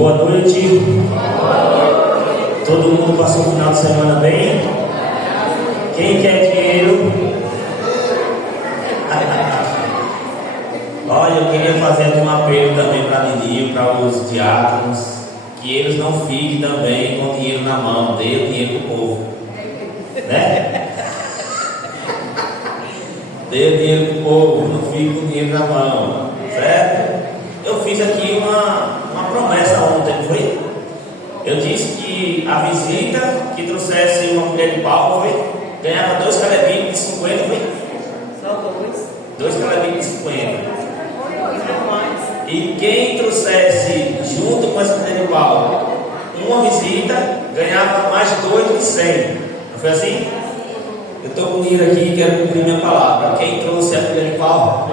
Boa noite. Todo mundo passou o final de semana bem? Quem quer dinheiro? Olha, eu queria fazer aqui um apelo também para Nini, para os diáconos, que eles não fiquem também com dinheiro na mão, dê o dinheiro pro povo, né? Dê o dinheiro pro povo, não fique com o dinheiro na mão, certo? Eu fiz aqui uma promessa ontem, não foi? Eu disse que a visita que trouxesse uma mulher de pau, foi? Ganhava 2 calebinhos de 50, foi? Só 2 calebinhos de 50. E quem trouxesse junto com essa mulher de pau uma visita, ganhava mais 2 de 100. Não foi assim? Eu estou com dinheiro aqui e quero cumprir minha palavra. Quem trouxe a mulher de pau?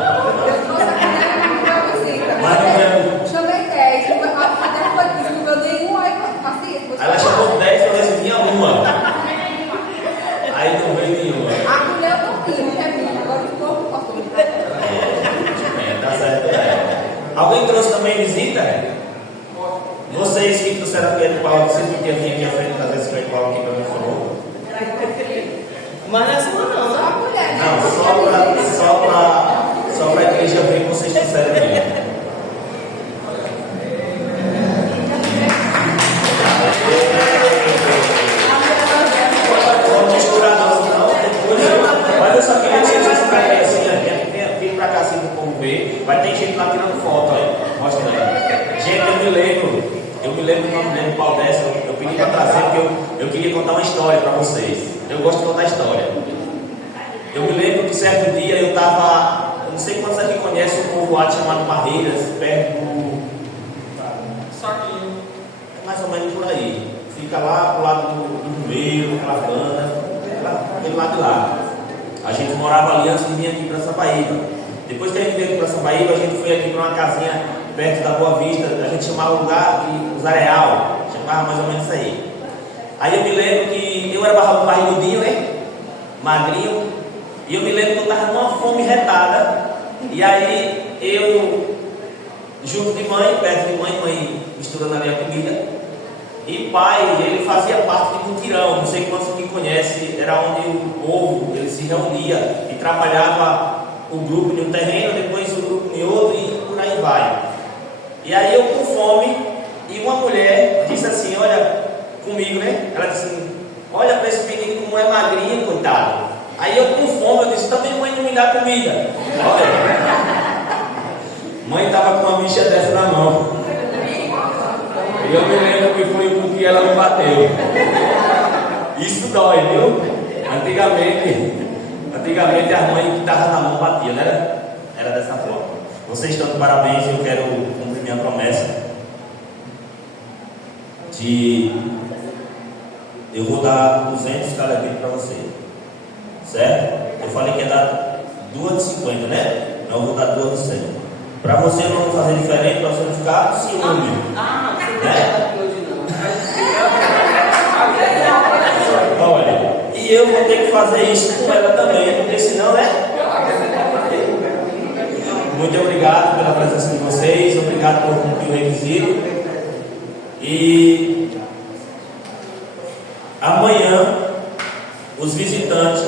Mas não é. Chamei 10, até foi isso, não deu nenhum, aí passei. Ela chamou 10 para ver se vinha uma. Aí não veio nenhuma. A mulher não tinha, é minha, agora o corpo passou. Tá certo. Alguém trouxe também visita? Vocês que trouxeram a mulher de pau, vocês que vinham aqui à frente trazer esse mulher de pau aqui para mim, por favor. Mas não é sua não, Só a mulher, né? Não, só para a igreja ver que vocês trouxeram aqui. Vamos misturar não, depois. Mas eu só queria que vocês ficarem assim, vem pra cá assim pro povo ver. Vai ter gente lá tirando foto, aí. Mostra aí. Gente, eu me lembro do nome do pau dessa, eu pedi para trazer porque eu queria contar uma história para vocês. Eu gosto de contar história. Eu me lembro que certo dia eu estava, eu não sei quantos aqui conhecem um povoado chamado Barreiras, perto do Saquinho. É mais ou menos por aí. Fica lá pro lado do meio, Caravana, aquele lado de lá. A gente morava ali antes de vir aqui para Sambaíba. Depois que a gente veio aqui para Sambaíba, a gente foi aqui para uma casinha perto da Boa Vista. A gente chamava o lugar de Zareal, chamava mais ou menos isso aí. Aí eu me lembro que eu era barrigudinho, né? Magrinho. E eu me lembro que eu estava numa fome retada. E aí eu, junto de mãe, perto de mãe misturando a minha comida. E pai, ele fazia parte de mutirão, não sei quantos que conhece, era onde o povo ele se reunia e trabalhava o grupo em um terreno, depois o grupo em outro e por aí vai. E aí eu com fome, e uma mulher disse assim, olha, comigo, né? Ela disse assim, olha para esse menino como é magrinho, coitado. Aí eu com fome, eu disse, também mãe não me dá comida. Olha, mãe estava com uma bicha dessa na mão. E eu me lembro que foi porque ela me bateu. Isso dói, viu? Antigamente a mãe que estava na mão batia, né? Era dessa forma. Vocês estão de parabéns e eu quero cumprir minha promessa de eu vou dar 200 calebinhos para você, certo? Eu falei que ia dar 2 de 50, né? Não, eu vou dar 2 de 100. Para você eu não vou fazer diferente, para você não ficar ciúme. Né? Olha, e eu vou ter que fazer isso com ela também, porque senão, né? Muito obrigado pela presença de vocês, obrigado por cumprir o requisito. E amanhã os visitantes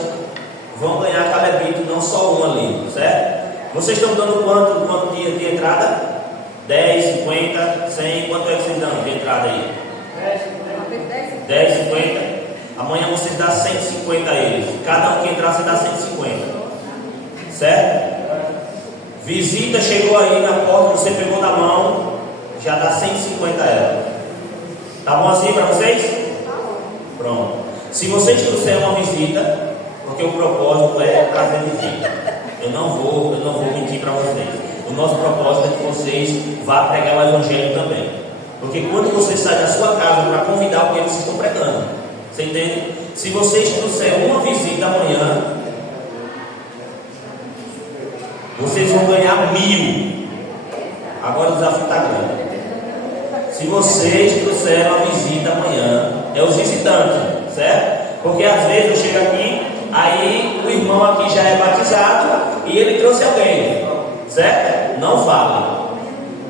vão ganhar calebito, não só um ali, certo? Vocês estão dando quanto de entrada? 10, 50, 100, quanto é que vocês dão de entrada aí? 10, 50. Amanhã vocês dão 150 a eles. Cada um que entrar, você dá 150. Certo? Visita chegou aí na porta, você pegou na mão, já dá 150 a ela. Tá bom assim para vocês? Pronto. Se vocês trouxerem uma visita, porque o propósito é trazer visita. Eu não vou mentir para vocês. O nosso propósito é que vocês vá pregar o evangelho também. Porque quando você sai da sua casa para convidar alguém, vocês estão pregando. Você entende? Se vocês trouxerem uma visita amanhã, vocês vão ganhar 1000. Agora o desafio está grande. Se vocês trouxerem uma visita amanhã, é os visitantes, certo? Porque às vezes eu chego aqui, aí o irmão aqui já é batizado e ele trouxe alguém, certo? Não fala.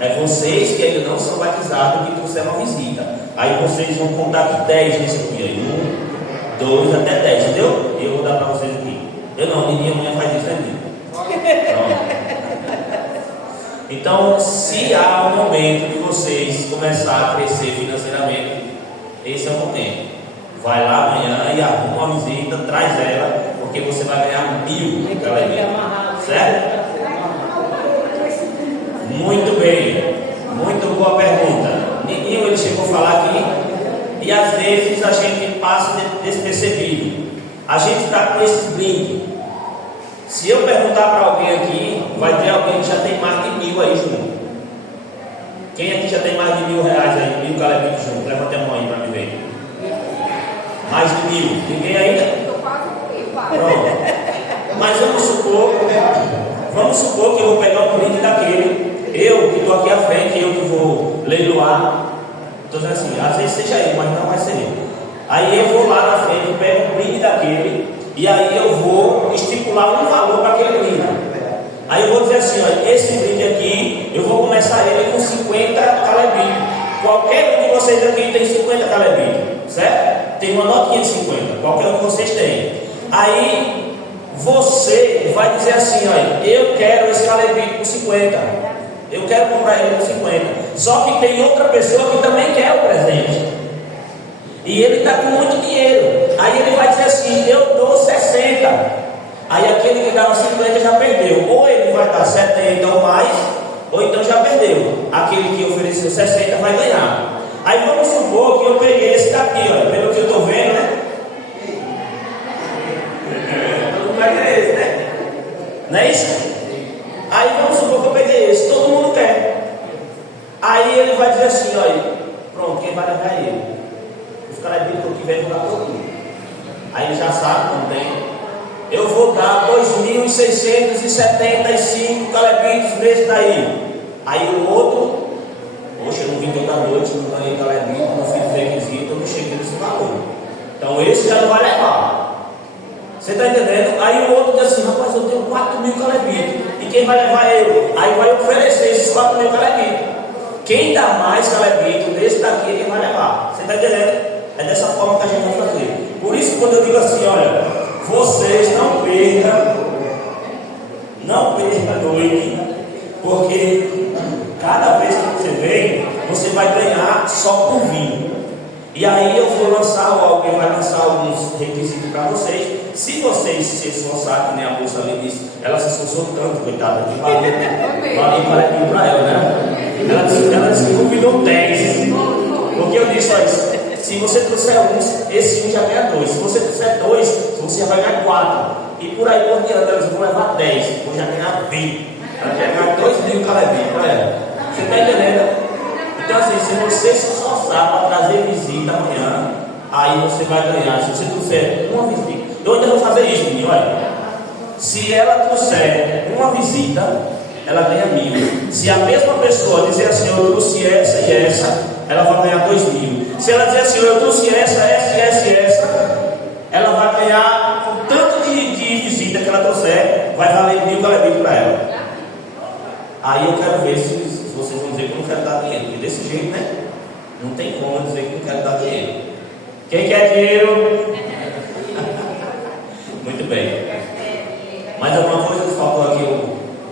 É vocês que ainda não são batizados que trouxeram uma visita. Aí vocês vão contar de 10 nesse dia. 1, 2 até 10, entendeu? Eu vou dar para vocês aqui. Eu não, minha mãe faz isso aqui. Então, se há um momento de vocês começar a crescer financeiramente, esse é o momento. Vai lá amanhã e arruma uma visita, traz ela, porque você vai ganhar 1000 galerinha. Certo? Muito bem, muito boa pergunta. Ninguém ele chegou a falar aqui, e às vezes a gente passa despercebido. A gente está com esse brinde. Se eu perguntar para alguém aqui, vai ter alguém que já tem mais de 1000 aí junto. Quem aqui já tem mais de R$1000 aí, 1000 galerinhas junto? Levanta a mão aí para me ver. Mais de 1000. Ninguém ainda? Estou quase com quase. Pronto. Mas vamos supor que eu vou pegar um brinde daquele. Eu que estou aqui à frente, eu que vou leiloar. Estou dizendo assim, às vezes seja eu, mas não vai ser eu. Aí eu vou lá na frente, pego um brinde daquele, e aí eu vou estipular um valor para aquele brinde. Aí eu vou dizer assim, olha, esse brinde aqui, eu vou começar ele com 50 calebitos. Qualquer um de vocês aqui tem 50 calebitos, certo? Tem uma notinha de 50, qualquer um de vocês tem. Aí você vai dizer assim, olha, eu quero esse calebito por 50. Eu quero comprar ele por 50. Só que tem outra pessoa que também quer o presente. E ele está com muito dinheiro. Aí ele vai dizer assim, eu dou 60. Aí aquele que dava 50 já perdeu. Ou ele vai dar 70 ou mais, ou então já perdeu. Aquele que ofereceu 60 vai ganhar. Aí vamos supor que eu peguei esse daqui, ó, pelo que eu estou vendo, né? Todo mundo vai querer esse, né? Não é isso? Aí vamos supor que eu peguei esse, todo mundo quer. Aí ele vai dizer assim, olha, pronto, quem vai levar é ele. Os caras viram que vem jogar todo mundo. Aí ele já sabe também. Eu vou dar 2.675 calebitos desse daí. Aí o outro, poxa, eu não vim toda noite, não ganhei calebito, não fiz requisito, eu não cheguei nesse valor. Então esse já não vai levar. Você está entendendo? Aí o outro diz assim, rapaz, eu tenho 4.000 calebitos. E quem vai levar ele? Aí vai oferecer esses 4.000 calebitos. Quem dá mais calebito desse daqui é quem vai levar. Você está entendendo? É dessa forma que a gente vai fazer. Por isso quando eu digo assim, olha, vocês não percam a noite, porque cada vez que você vem, você vai ganhar só por vir. E aí eu vou lançar, ou alguém vai lançar alguns requisitos para vocês. Se vocês se esforçarem, que nem a moça ali disse, ela se esforçou tanto, coitada, que valeu para ela, né? Ela disse que convidou 10. Porque eu disse, olha, se você trouxer uns, esse um já ganha 2. Se você trouxer 2, você já vai ganhar 4. E por aí por diante, eu vou levar 10, vou já ganhar 20. Ela já ganhar 2.000 calebinhos para ela. Você está entendendo? Então assim, se você se esforçar para trazer visita amanhã, aí você vai ganhar. Se você trouxer uma visita, eu ainda vou fazer isso, menino, olha. Se ela trouxer uma visita, ela ganha 1.000. Se a mesma pessoa dizer assim, eu trouxe essa e essa, ela vai ganhar 2.000. Se ela dizer assim, eu trouxe essa, ela vai ganhar o tanto de visita que ela trouxer, vai valer 1.000 calebitos para ela. Aí eu quero ver se vocês vão dizer que eu não quero dar dinheiro, porque desse jeito, né? Não tem como dizer que não quero dar dinheiro. Quem quer dinheiro? Muito bem. Mais alguma coisa que faltou aqui?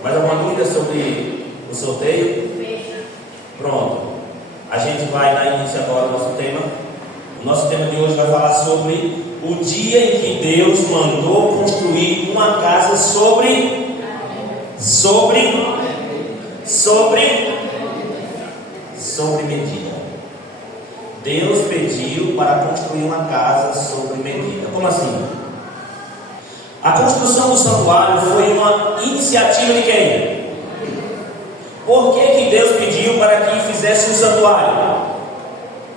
Mais alguma dúvida sobre o sorteio? Pronto. A gente vai dar início agora ao nosso tema. O nosso tema de hoje vai falar sobre o dia em que Deus mandou construir uma casa sobre medida. Deus pediu para construir uma casa sobre medida. Como assim? A construção do santuário foi uma iniciativa de quem? Por que Deus pediu para que fizesse um santuário?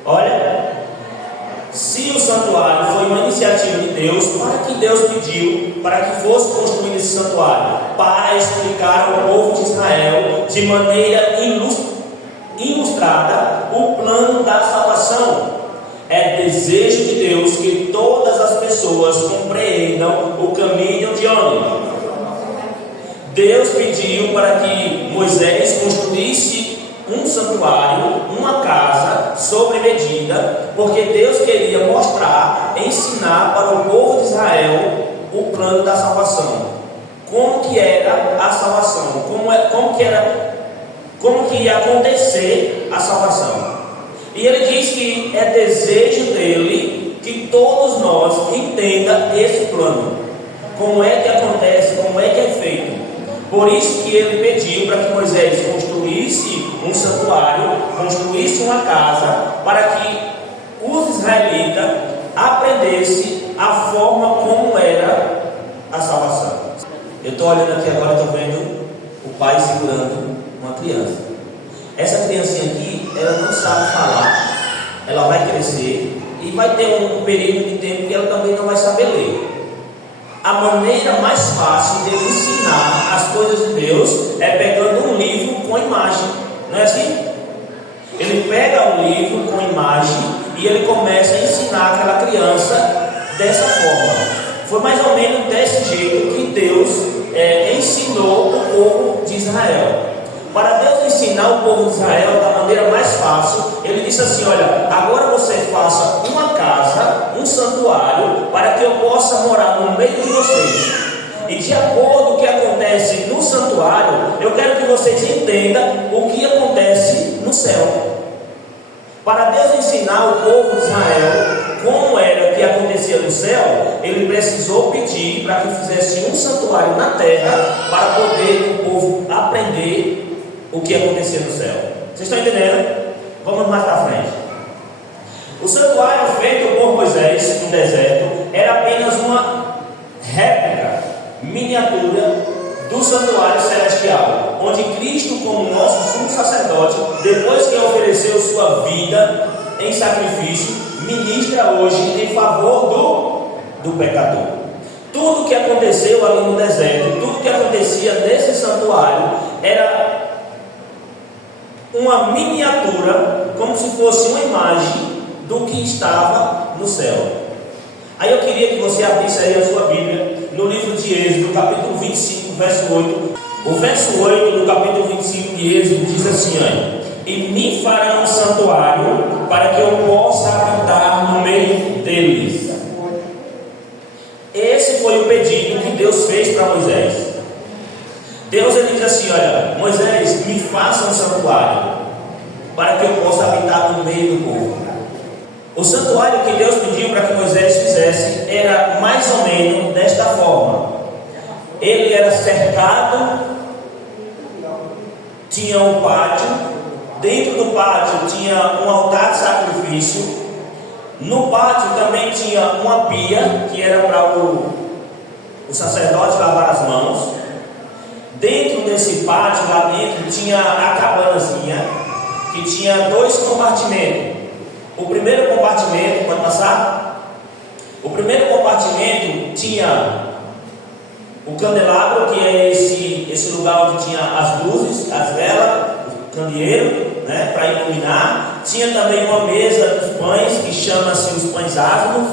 Olha, se o santuário foi uma iniciativa de Deus, para que Deus pediu para que fosse construído esse santuário? Para explicar ao povo de Israel de maneira ilustrada o plano da salvação. É desejo de Deus que todas as pessoas compreendam o caminho de onde? Deus pediu para que Moisés construísse um santuário, uma casa sobre medida, porque Deus queria mostrar, ensinar para o povo de Israel o plano da salvação. Como que era a salvação? Como que ia acontecer a salvação? E ele diz que é desejo dele que todos nós entendam esse plano. Como é que acontece, como é que é feito. Por isso que ele pediu para que Moisés construísse um santuário, construísse uma casa, para que os israelitas aprendessem a forma como era a salvação. Eu estou olhando aqui agora, estou vendo o pai segurando uma criança. Essa criancinha aqui, ela não sabe falar, ela vai crescer e vai ter um período de tempo que ela também não vai saber ler. A maneira mais fácil de ensinar as coisas de Deus é pegando um livro com imagem, não é assim? Ele pega um livro com imagem e ele começa a ensinar aquela criança dessa forma. Foi mais ou menos desse jeito que Deus ensinou o povo de Israel. Para Deus ensinar o povo de Israel da maneira mais fácil, ele disse assim: olha, agora você faça uma casa, um santuário, para que eu possa morar no meio de vocês. E de acordo com o que acontece no santuário, eu quero que vocês entendam o que acontece no céu. Para Deus ensinar o povo de Israel como era que acontecia no céu, ele precisou pedir para que fizesse um santuário na terra, para poder o povo aprender o que acontecia no céu. Vocês estão entendendo? Vamos mais para frente. O santuário feito por Moisés no deserto era apenas uma réplica, miniatura do santuário celestial, onde Cristo, como nosso sumo sacerdote, depois que ofereceu sua vida em sacrifício, ministra hoje em favor do pecador. Tudo que aconteceu ali no deserto, tudo que acontecia nesse santuário era uma miniatura, como se fosse uma imagem do que estava no céu. Aí eu queria que você abrisse aí a sua Bíblia no livro de Êxodo, capítulo 25, verso 8. O verso 8 do capítulo 25 de Êxodo diz assim: olha, e me farão um santuário para que eu possa habitar no meio deles. Esse foi o pedido que Deus fez para Moisés. Deus ele diz assim: olha, Moisés, me faça um santuário para que eu possa habitar no meio do povo. O santuário que Deus pediu para que Moisés fizesse era mais ou menos desta forma. Ele era cercado, tinha um pátio, dentro do pátio tinha um altar de sacrifício, no pátio também tinha uma pia, que era para o sacerdote lavar as mãos. Dentro desse pátio, lá dentro, tinha a cabanazinha, que tinha 2 compartimentos. O primeiro compartimento, pode passar? O primeiro compartimento tinha o candelabro, que é esse lugar onde tinha as luzes, as velas, o candeeiro, né, para iluminar. Tinha também uma mesa dos pães, que chama-se os pães asmos,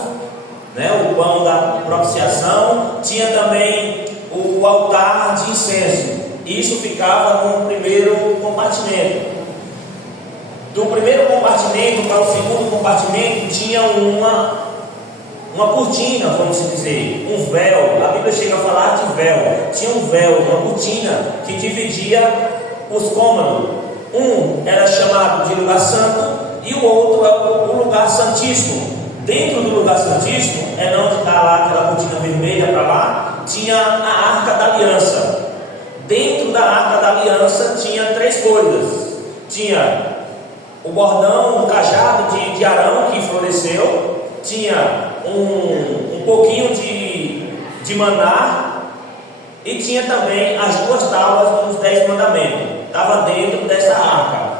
né, o pão da propiciação. Tinha também o altar de incenso. Isso ficava no primeiro compartimento. Do primeiro compartimento para o segundo compartimento tinha uma cortina, vamos dizer, um véu. A Bíblia chega a falar de véu. Tinha um véu, uma cortina que dividia os cômodos. Um era chamado de lugar santo e o outro é o lugar santíssimo. Dentro do lugar santíssimo, onde está lá aquela cortina vermelha para lá, tinha a Arca da Aliança. Dentro da Arca da Aliança tinha 3 coisas. Tinha o bordão, o cajado de Arão que floresceu, tinha um pouquinho de maná e tinha também as 2 tábuas dos 10 mandamentos. Estava dentro dessa arca.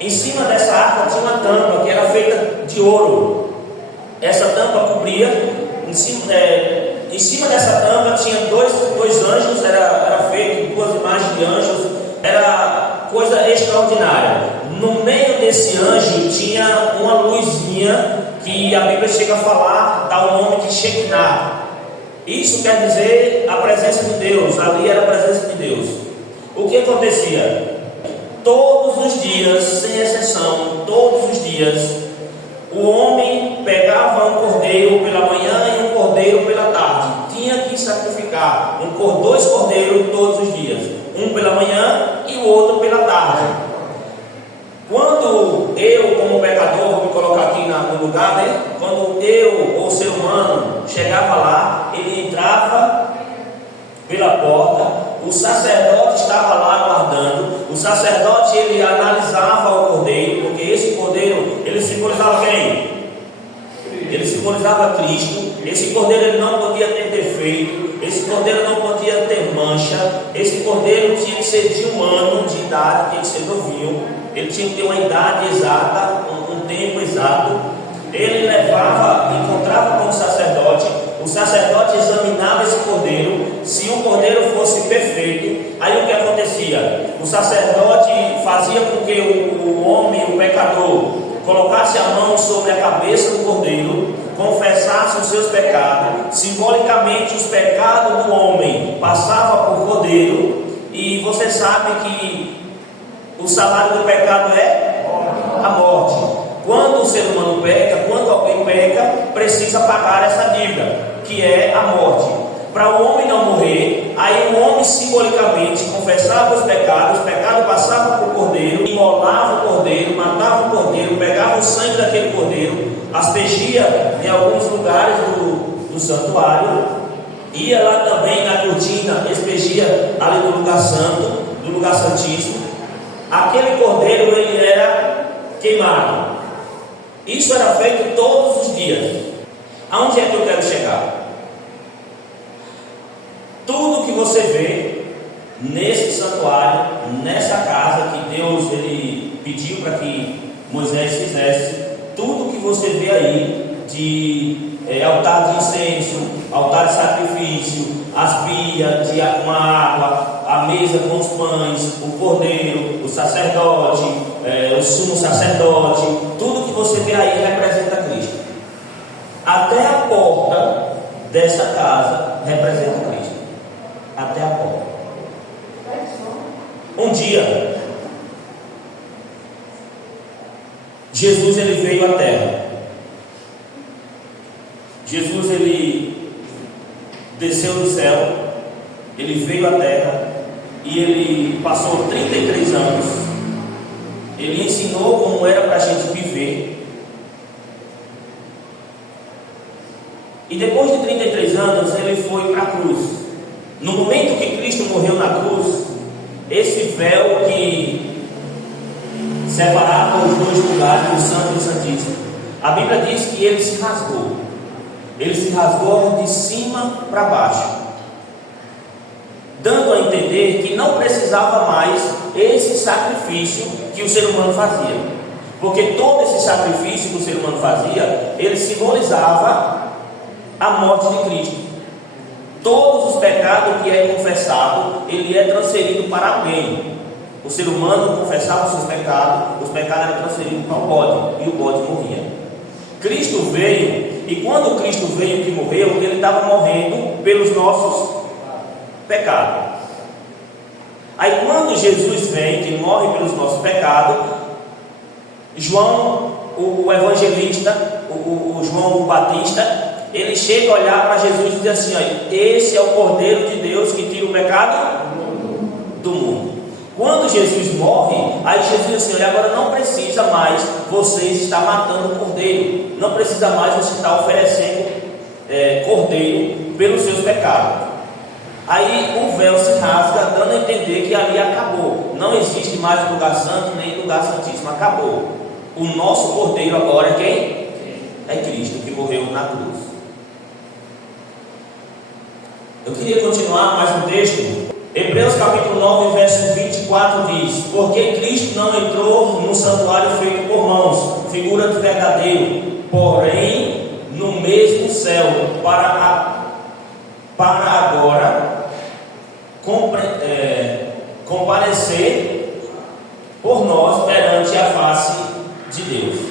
Em cima dessa arca tinha uma tampa que era feita de ouro. Essa tampa cobria, em cima dessa tampa tinha dois anjos, era feito 2 imagens de anjos, era coisa extraordinária. No meio desse anjo tinha uma luzinha que a Bíblia chega a falar, dá o nome de Shekinah. Isso quer dizer a presença de Deus. Ali era a presença de Deus. O que acontecia? todos os dias, sem exceção, todos os dias, o homem pegava um cordeiro pela manhã e um cordeiro pela tarde. Tinha que sacrificar dois cordeiros todos os dias, um pela manhã e o outro pela tarde. Quando eu, como pecador, vou me colocar aqui no lugar, né? Quando eu, ou ser humano, chegava lá, ele entrava pela porta, o sacerdote estava lá guardando, o sacerdote ele analisava o cordeiro, porque esse cordeiro, ele simbolizava quem? Ele simbolizava Cristo. Esse cordeiro ele não podia ter defeito, esse cordeiro não podia ter mancha, esse cordeiro tinha que ser de um ano de idade, tinha que ser novinho, ele tinha que ter uma idade exata, um tempo exato. Ele levava, encontrava com o sacerdote examinava esse cordeiro. Se o cordeiro fosse perfeito, aí o que acontecia? O sacerdote fazia com que o homem, o pecador, colocasse a mão sobre a cabeça do cordeiro, confessasse os seus pecados. Simbolicamente, os pecados do homem passavam por cordeiro. E você sabe que o salário do pecado é a morte. Quando o ser humano peca, quando alguém peca, precisa pagar essa dívida, que é a morte. Para o homem não morrer, aí o homem simbolicamente confessava os pecados passavam por cordeiro, imolava o cordeiro, matava o cordeiro, pegava o sangue daquele cordeiro, aspergia em alguns lugares do santuário, ia lá também na cortina, aspergia ali no lugar santo, no lugar santíssimo. Aquele cordeiro ele era queimado. Isso era feito todos os dias. Aonde é que eu quero chegar? Tudo que você vê nesse santuário, nessa casa que Deus ele pediu para que Moisés fizesse, tudo que você vê aí de altar de incenso, altar de sacrifício, as pias com a água, a mesa com os pães, o cordeiro, o sacerdote, o sumo sacerdote, tudo que você vê aí representa Cristo. Até a porta dessa casa representa Cristo. Até a porta. Um dia, Jesus ele veio à terra. Jesus ele desceu do céu, ele veio à terra e ele passou 33 anos. Ele ensinou como era para a gente viver. E depois de 33 anos ele foi para a cruz. No momento que Cristo morreu na cruz, esse véu que separava os dois lugares, o Santo e o Santíssimo, a Bíblia diz que ele se rasgou. Ele se rasgou de cima para baixo, dando a entender que não precisava mais esse sacrifício que o ser humano fazia, porque todo esse sacrifício que o ser humano fazia, ele simbolizava a morte de Cristo. Todos os pecados que é confessado, ele é transferido para alguém. O ser humano confessava os seus pecados, os pecados eram transferidos para o bode, e o bode morria. Cristo veio, e quando Cristo veio que morreu, ele estava morrendo pelos nossos pecados. Aí quando Jesus vem, que morre pelos nossos pecados, João, o evangelista, o João o Batista, ele chega a olhar para Jesus e diz assim: ó, esse é o Cordeiro de Deus que tira o pecado do mundo. Quando Jesus morre, aí Jesus diz assim: olha, agora não precisa mais vocês estar matando o cordeiro, não precisa mais você estar oferecendo cordeiro pelos seus pecados. Aí o véu se rasga, dando a entender que ali acabou. Não existe mais lugar santo nem lugar santíssimo, acabou. O nosso cordeiro agora é quem? É Cristo, que morreu na cruz. Eu queria continuar mais um texto. Hebreus capítulo 9, verso 24 diz: porque Cristo não entrou no santuário feito por mãos, figura de verdadeiro, porém no mesmo céu, para agora comparecer por nós perante a face de Deus.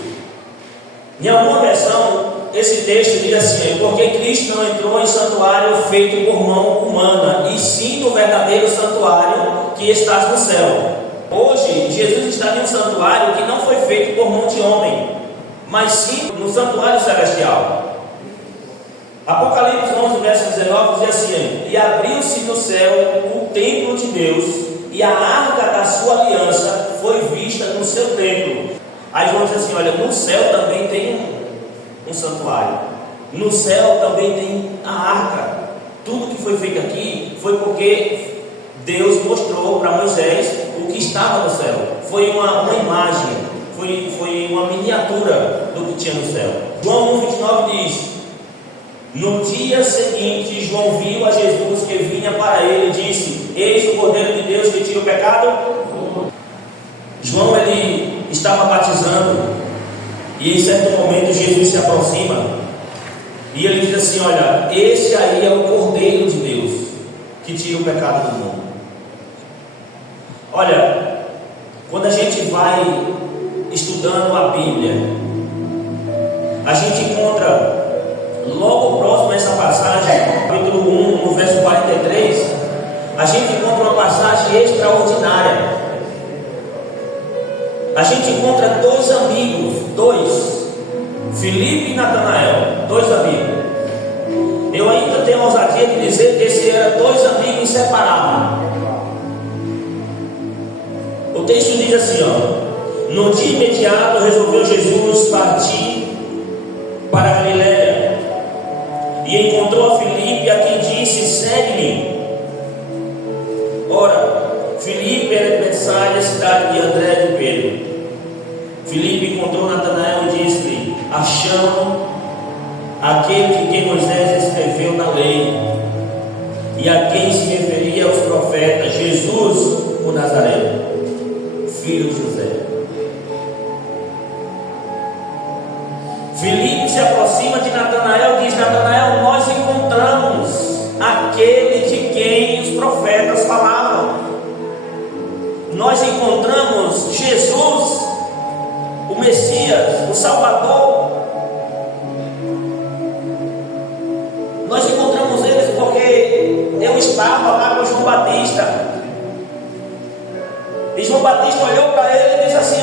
Em alguma versão, esse texto diz assim: porque Cristo não entrou em santuário feito por mão humana, e sim no verdadeiro santuário que está no céu. Hoje, Jesus está em um santuário que não foi feito por mão de homem, mas sim no santuário celestial. Apocalipse 11, verso 19 diz assim: e abriu-se no céu o templo de Deus, e a arca da sua aliança foi vista no seu templo. Aí João diz assim: olha, no céu também tem um santuário, no céu também tem a arca. Tudo que foi feito aqui foi porque Deus mostrou para Moisés o que estava no céu. Foi uma imagem, foi uma miniatura do que tinha no céu. João 1,29 diz: no dia seguinte, João viu a Jesus que vinha para ele e disse: eis o Cordeiro de Deus que tira o pecado. João, ele estava batizando, e em certo momento Jesus se aproxima e ele diz assim: olha, esse aí é o Cordeiro de Deus que tira o pecado do mundo. Olha, quando a gente vai estudando a Bíblia, a gente encontra logo próximo a essa passagem, capítulo 1, no verso 43, a gente encontra uma passagem extraordinária. A gente encontra dois amigos, Filipe e Natanael, dois amigos. Eu ainda tenho a ousadia de dizer que esses eram dois amigos inseparáveis. O texto diz assim, ó: no dia imediato resolveu Jesus partir para a Galiléia, e encontrou a Filipe, a quem disse: segue-me. Ora, Filipe era de Betsaida, cidade de André e de Pedro. Filipe encontrou Natanael e disse-lhe: achamos aquele de quem Moisés escreveu na lei, e a quem se referia aos profetas, Jesus o Nazareno, filho de José. Filipe se aproxima de Natanael e diz: Natanael, nós encontramos aquele de quem os profetas falavam. Nós encontramos Jesus, o Messias, o Salvador. Nós encontramos eles porque eu estava lá com João Batista, e João Batista olhou para ele e disse assim: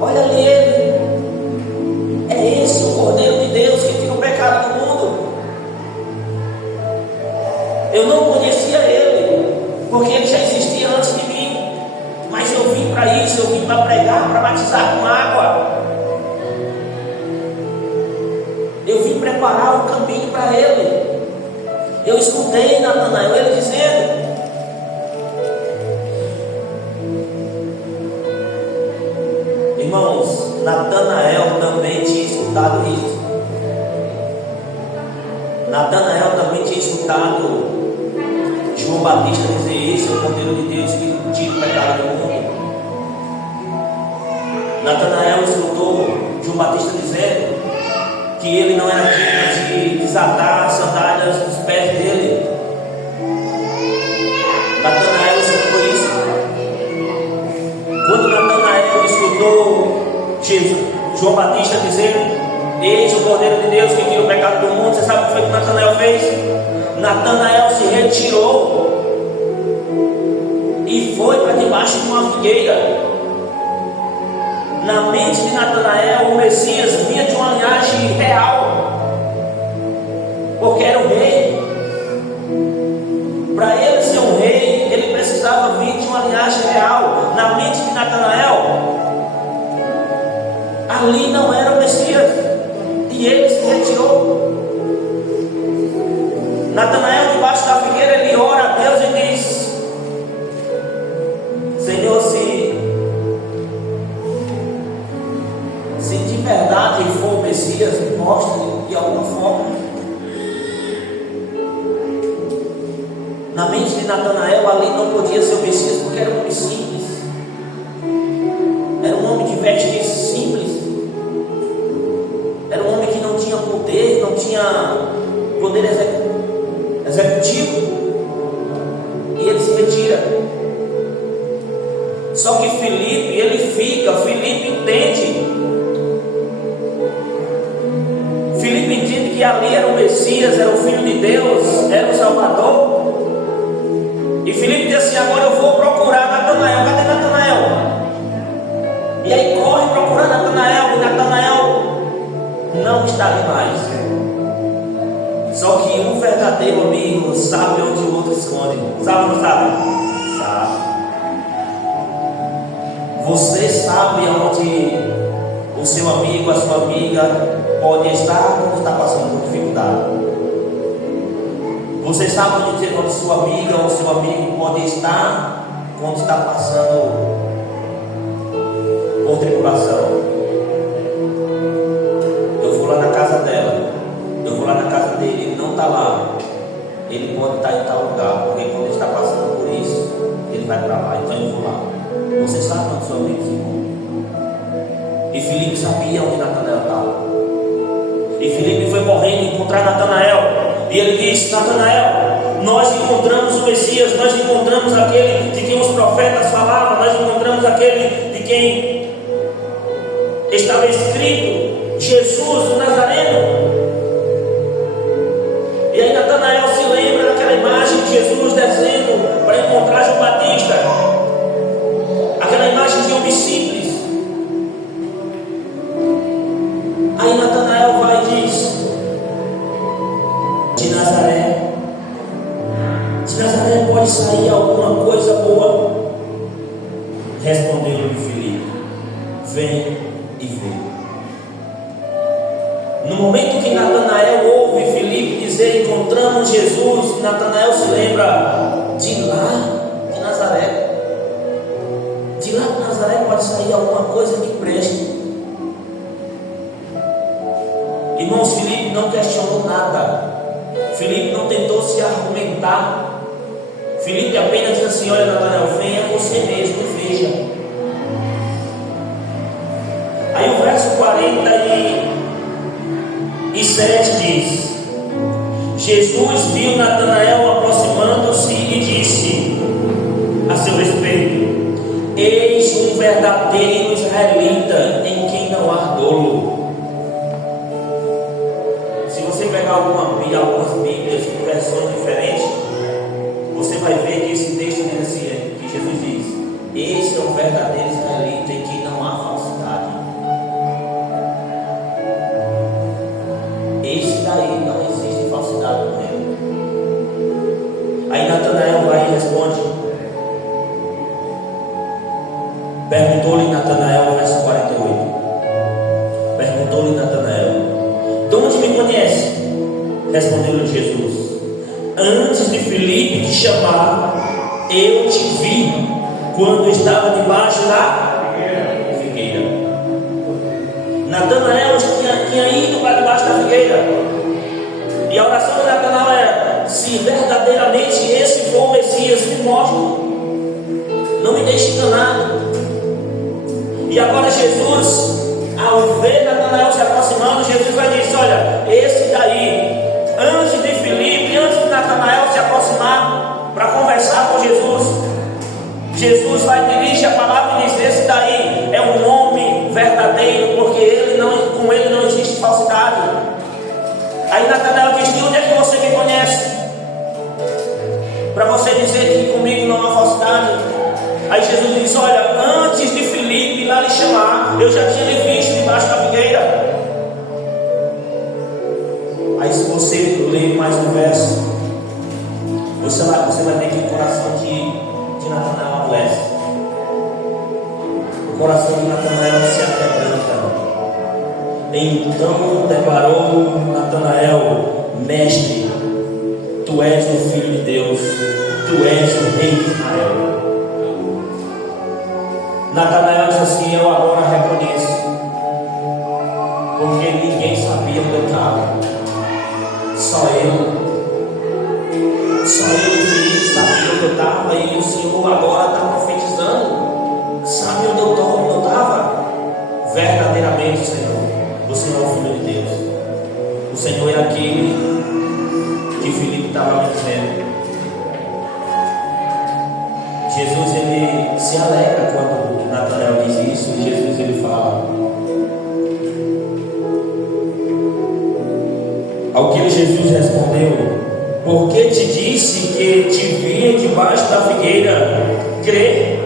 olha ali ele, é esse o Cordeiro de Deus que tira o pecado do mundo. Eu não conhecia ele, porque ele já existia antes de mim, mas eu vim para isso, eu vim para pregar, para batizar com água. Eu vim preparar o caminho para ele. Eu escutei Natanael, ele dizendo. Irmãos, Natanael também tinha escutado isso. Natanael também tinha escutado João Batista dizer: esse é o Cordeiro de Deus que tira o pecado do mundo. Natanael escutou João Batista dizendo que ele não era digno de desatar as sandálias dos pés dele. Natanael escutou isso. Quando Natanael escutou João Batista dizendo: eis o Cordeiro de Deus que tira o pecado do mundo, você sabe o que foi que Natanael fez? Natanael se retirou e foi para debaixo de uma figueira. Na mente de Natanael, o Messias vinha de uma linhagem real, porque era o rei. Para ele ser um rei, ele precisava vir de uma linhagem real. Na mente de Natanael, ali não era o Messias, e ele se retirou. Natanael, debaixo da figueira, ele ora a Deus e diz: Senhor, se de verdade for o Messias, me mostre de alguma forma. Na mente de Natanael, ali não podia ser o Messias, porque era um homem simples, era um homem de vestes simples, era um homem que não tinha poder, não tinha poder executivo, e ele se retira. Só que Filipe, Filipe entende que ali era o Messias, era o Filho de Deus, era o Salvador. E Filipe diz assim: agora eu vou procurar Natanael? Cadê Natanael? E aí corre procurar Natanael, e Natanael não está ali mais. Só que um verdadeiro amigo sabe onde o outro esconde. Sabe ou não sabe? Sabe. Você sabe onde o seu amigo, a sua amiga pode estar quando está passando por dificuldade. Você sabe onde sua amiga ou seu amigo pode estar quando está passando por tribulação. Eu vou lá na casa dela, eu vou lá na casa dele, ele não está lá. Ele pode estar em tal lugar, porque quando ele está passando por isso, ele vai para lá, então eu vou lá. Você sabe onde seu amigo ficou. E Filipe sabia onde Natanael estava. E Filipe foi correndo encontrar Natanael. E ele disse: Natanael, nós encontramos o Messias, nós encontramos aquele de quem os profetas falavam, nós encontramos aquele de quem estava escrito, Jesus o Nazareno. E aí Natanael se lembra daquela imagem de Jesus descendo para encontrar João Batista, aquela imagem de homem simples. Aí Natanael vai e diz: de Nazaré pode sair alguma coisa boa? Respondeu-lhe Filipe: vem e vê. No momento que Natanael ouve Filipe dizer: encontramos Jesus, Natanael se lembra: de lá, de Nazaré. De lá de Nazaré pode sair alguma coisa que preste. Irmãos, Filipe não questionou nada. Filipe não tentou se argumentar. Filipe apenas disse assim: olha, Natanael, venha você mesmo e veja. Aí o verso 47 diz: Jesus viu Natanael aproximando-se e disse a seu respeito: eis um verdadeiro israelita em quem não há dolo. Se você pegar algumas Bíblias com versões diferentes, você vai ver que esse texto diz assim, que Jesus diz: esse é um verdadeiro israelita em quem não há falsidade. Esse daí não existe falsidade no reino. Aí Natanael vai e responde. Perguntou-lhe Natanael, verso 48. Perguntou-lhe Natanael: de onde me conhece? Respondeu-lhe Jesus: antes de Filipe te chamar, eu te vi quando estava debaixo da figueira. Natanael tinha ido para debaixo da figueira. E a oração de Natanael era: se verdadeiramente esse for o Messias, me mostre, não me deixe enganar. E agora Jesus, ao ver Natanael se aproximando, Jesus vai dizer: olha, esse daí, antes de Filipe, antes de Natanael se aproximar para conversar com Jesus, Jesus vai dirigir a palavra e diz: esse daí é um homem verdadeiro, porque com ele não existe falsidade. Aí Natanael diz: de onde é que você me conhece? Para você dizer que comigo não há falsidade. Aí Jesus diz: olha, antes de Filipe lá lhe chamar, eu já tinha lhe visto debaixo da figueira. Aí se você ler mais um verso, você vai ver que o coração de Natanael amolece. O coração de Natanael se aquebranta. Então declarou Natanael: mestre, tu és o Filho de Deus, tu és o Rei de Israel. Natanael disse assim: eu agora reconheço, porque ninguém sabia onde eu estava, só eu e Filipe sabia onde eu estava, e o Senhor agora está profetizando, sabe onde eu estava? Verdadeiramente, Senhor, o Senhor é o Filho de Deus, o Senhor é aquele que Filipe estava me dizendo. Jesus, ele se alegra quando Natanael diz isso, e Jesus ele fala. Ao que Jesus respondeu: porque te disse que te via debaixo da figueira, crê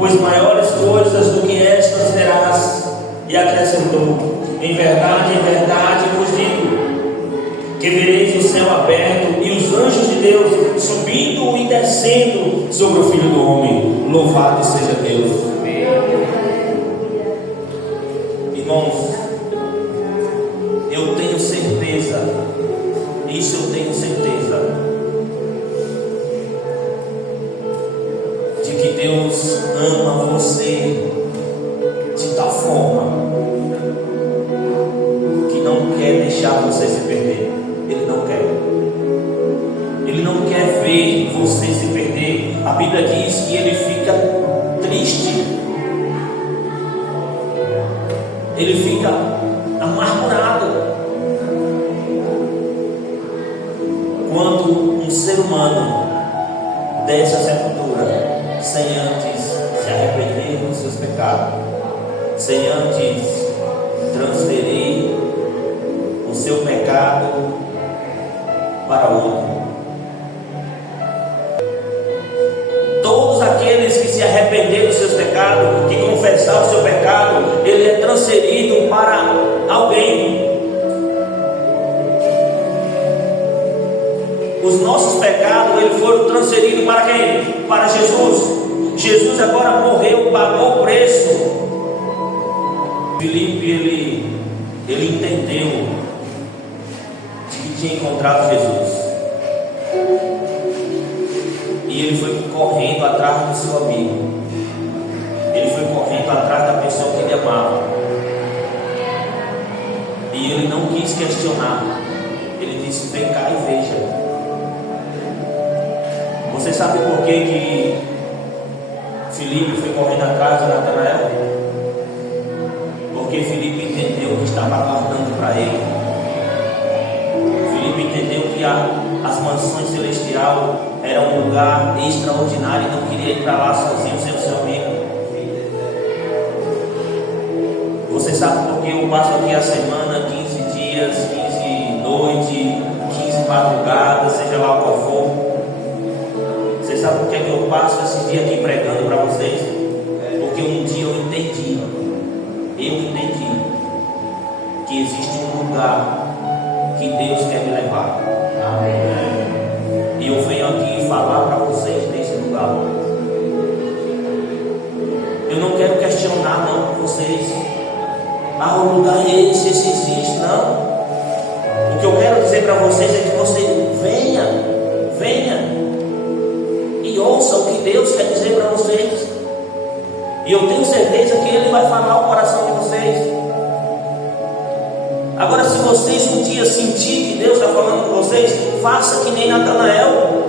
pois maiores coisas do que estas terás. E acrescentou: em verdade vos digo, que vereis o céu aberto e os anjos de Deus subindo e descendo sobre o Filho do Homem. Louvado seja Deus. Irmãos, eu tenho certeza, isso eu tenho certeza, de que Deus ama você de tal forma que não quer deixar você se perder. Ele não quer. Ele não quer ver você se perder. A Bíblia diz que ele fica triste. Ele fica amargurado quando um ser humano desce à sepultura sem antes se arrepender dos seus pecados, sem antes transferir o seu pecado para outro. Todos aqueles que se arrependerem dos seus pecados, que confessar o seu pecado, ele é transferido para alguém. Os nossos pecados, eles foram transferidos para quem? Para Jesus. Jesus agora morreu, pagou o preço. Filipe, ele entendeu que tinha encontrado Jesus. E ele foi correndo atrás do seu amigo. Ele foi correndo atrás da pessoa que ele amava. E ele não quis questionar. Ele disse: vem cá e veja. Você sabe por que Filipe foi correndo atrás de Natanael? Porque Filipe entendeu que estava aguardando para ele. Filipe entendeu que as mansões celestiais eram um lugar extraordinário e não queria ir para lá sozinho sem o seu amigo. Você sabe por que eu passo aqui a semana 15 dias, 15 noites, 15 madrugadas, seja lá qual for? Você sabe por que eu passo esses dias aqui pregando para vocês? Porque um dia eu entendi que existe um lugar que Deus quer me levar. E eu venho aqui falar para vocês desse lugar. Eu não quero questionar não com vocês. O lugar é esse existe. Não. O que eu quero dizer para vocês é que você venha e ouça o que Deus quer dizer para vocês. E eu tenho certeza que Ele vai falar o coração de vocês. Agora, se vocês um dia sentirem que Deus está falando com vocês, faça que nem Natanael.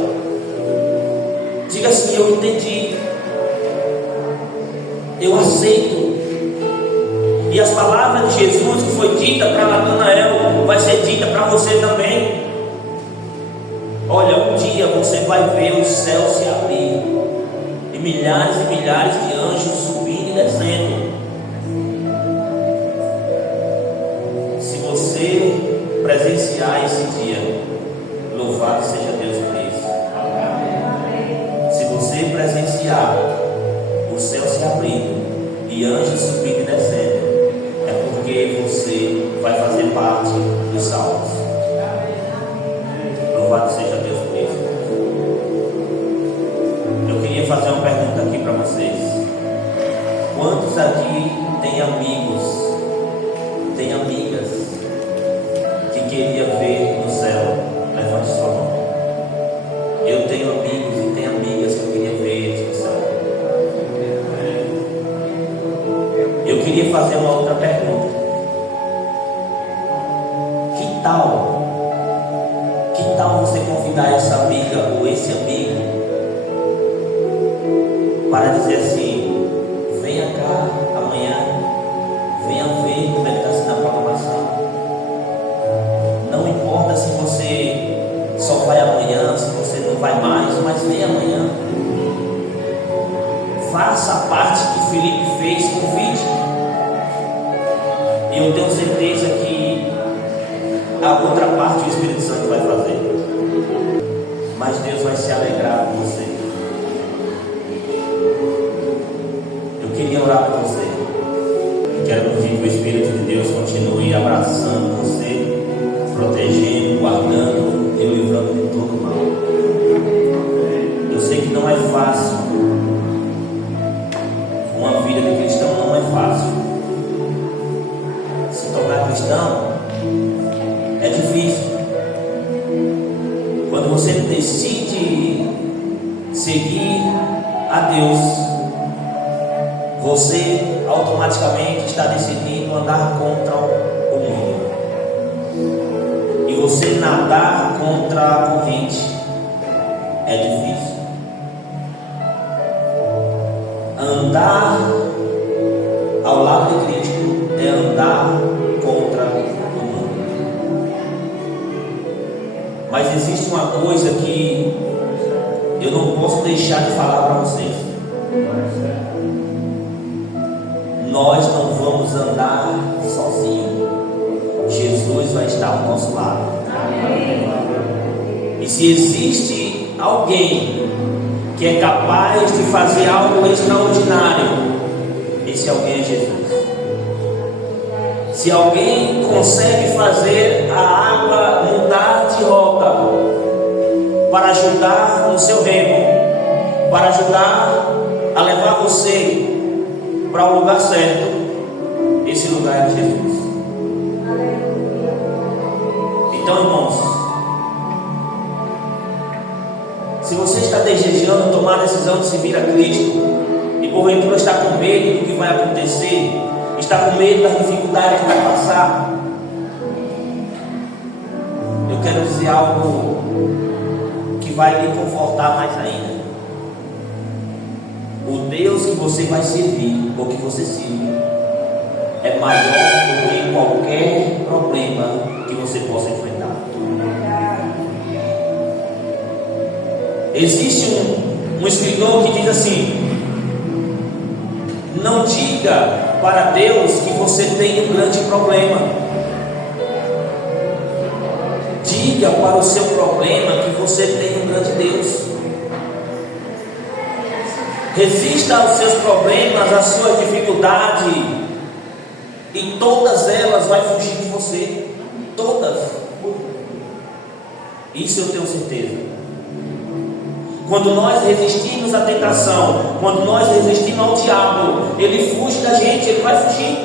Diga assim: eu entendi, eu aceito. E as palavras de Jesus que foi dita para Natanael vai ser dita para você também. Olha, um dia você vai ver o céu se abrir e milhares de anjos subindo e descendo. Se você presenciar esse dia, louvado seja Deus por isso. Se você presenciar o céu se abrindo e anjos subindo e descendo, é porque você vai fazer parte dos salvos. Louvado seja Deus por isso. Eu queria fazer uma pergunta aqui para vocês. Quantos aqui têm amigos, têm amigas que queria ver no céu? Levante sua mão. Eu tenho amigos e tenho amigas que eu queria ver eles no céu. Eu queria fazer uma outra pergunta. Que tal você convidar essa amiga ou esse amigo para dizer assim: venha cá amanhã, venha ver como é que está sendo a programação. Não importa se você só vai amanhã, se você não vai mais, mas venha amanhã. Faça a parte que Filipe fez, convite. E eu tenho certeza que a outra parte o Espírito Santo vai fazer. Mas Deus vai se alegrar com você. protegendo, guardando e livrando de todo mal. Eu sei que não é fácil. Uma vida de cristão não é fácil. Se tornar cristão é difícil. Quando você decide seguir a Deus, você automaticamente está decidindo andar contra o mundo. E você nadar contra a corrente é difícil. Andar ao lado de Cristo é andar contra o mundo. Mas existe uma coisa que eu não posso deixar de falar para vocês. Nós não vamos andar sozinhos. Jesus vai estar ao nosso lado. E se existe alguém que é capaz de fazer algo extraordinário, esse alguém é Jesus. Se alguém consegue fazer a água mudar de rota para ajudar no seu remo, para ajudar a levar você para o lugar certo, esse lugar é Jesus. Então, irmãos, se você está desejando tomar a decisão de seguir a Cristo e porventura está com medo do que vai acontecer, está com medo das dificuldades que vai passar, eu quero dizer algo que vai lhe confortar mais ainda. O Deus que você vai servir, ou que você sirve, é maior do que qualquer problema que você possa enfrentar. Existe um escritor que diz assim: não diga para Deus que você tem um grande problema. Diga para o seu problema que você tem um grande Deus. Resista aos seus problemas, às suas dificuldades, e todas elas vão fugir de você. Todas. Isso eu tenho certeza. Quando nós resistimos à tentação, quando nós resistimos ao diabo, ele fuge da gente, ele vai fugir.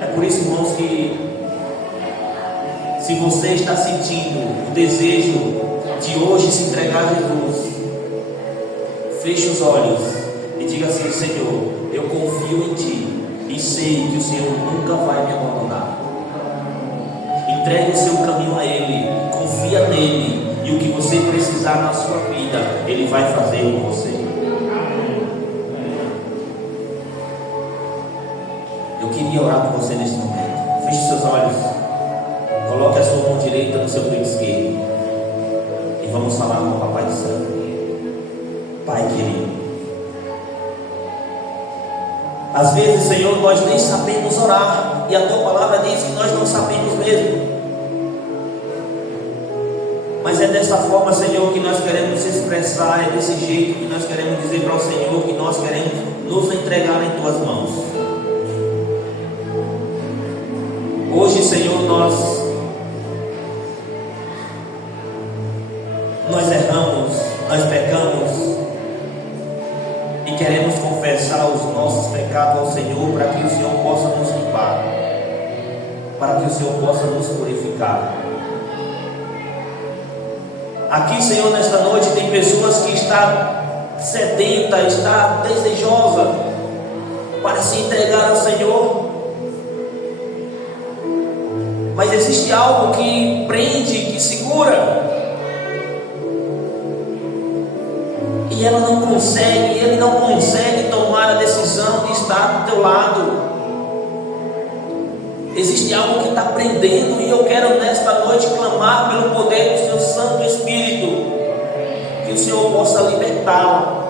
É por isso, irmãos, que se você está sentindo o desejo de hoje se entregar a Jesus, feche os olhos e diga assim: Senhor, eu confio em Ti e sei que o Senhor nunca vai me abandonar. Entregue o seu caminho a Ele, confia nele, e o que você precisar na sua vida, Ele vai fazer com você. Eu queria orar por você nesse momento. Feche seus olhos, coloque a sua mão direita no seu peito esquerdo e vamos falar com o Papai do Céu. Pai querido, às vezes, Senhor, nós nem sabemos orar, e a Tua palavra diz que nós não sabemos mesmo. Mas é dessa forma, Senhor, que nós queremos expressar, é desse jeito que nós queremos dizer para o Senhor que nós queremos nos entregar em Tuas mãos. Hoje, Senhor, nós erramos, nós pecamos e queremos confessar os nossos pecados ao Senhor, para que o Senhor possa nos limpar, para que o Senhor possa nos purificar. Aqui, Senhor, nesta noite tem pessoas que estão sedentas, estão desejosas para se entregar ao Senhor, mas existe algo que prende, que segura, e ela não consegue, ele não consegue tomar a decisão de estar do teu lado. Existe algo que está prendendo, e eu quero nesta noite clamar pelo poder do Seu Santo Espírito, que o Senhor possa libertá-la,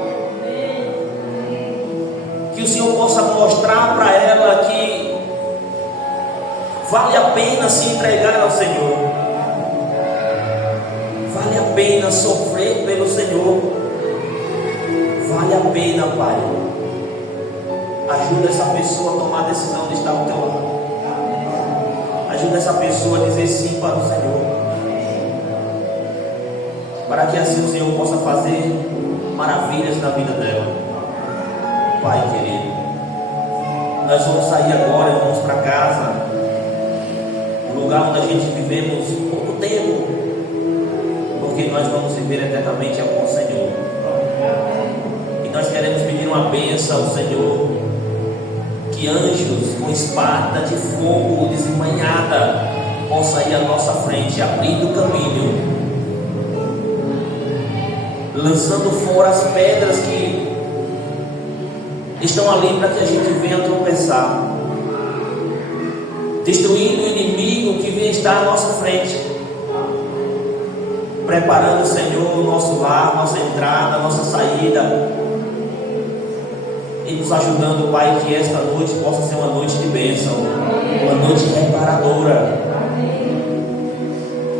que o Senhor possa mostrar para ela que vale a pena se entregar ao Senhor, vale a pena sofrer pelo Senhor, vale a pena, Pai. Ajuda essa pessoa a tomar a decisão de estar ao teu lado. Ajuda essa pessoa a dizer sim para o Senhor, para que assim o Senhor possa fazer maravilhas na vida dela. Pai querido, nós vamos sair agora e vamos para casa, o lugar onde a gente vivemos pouco tempo, porque nós vamos viver eternamente com o Senhor. E nós queremos pedir uma bênção ao Senhor, que anjos com espada de fogo desembanhada possam ir à nossa frente, abrindo o caminho, lançando fora as pedras que estão ali para que a gente venha tropeçar, destruindo o inimigo que vem estar à nossa frente, preparando, Senhor, o nosso lar, nossa entrada, nossa saída, e nos ajudando, Pai, que esta noite possa ser uma noite de bênção, uma noite reparadora,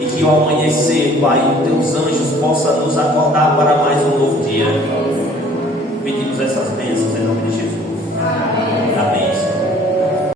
e que ao amanhecer, Pai, os teus anjos possam nos acordar para mais um novo dia. Pedimos essas bênçãos em nome de Jesus. Amém.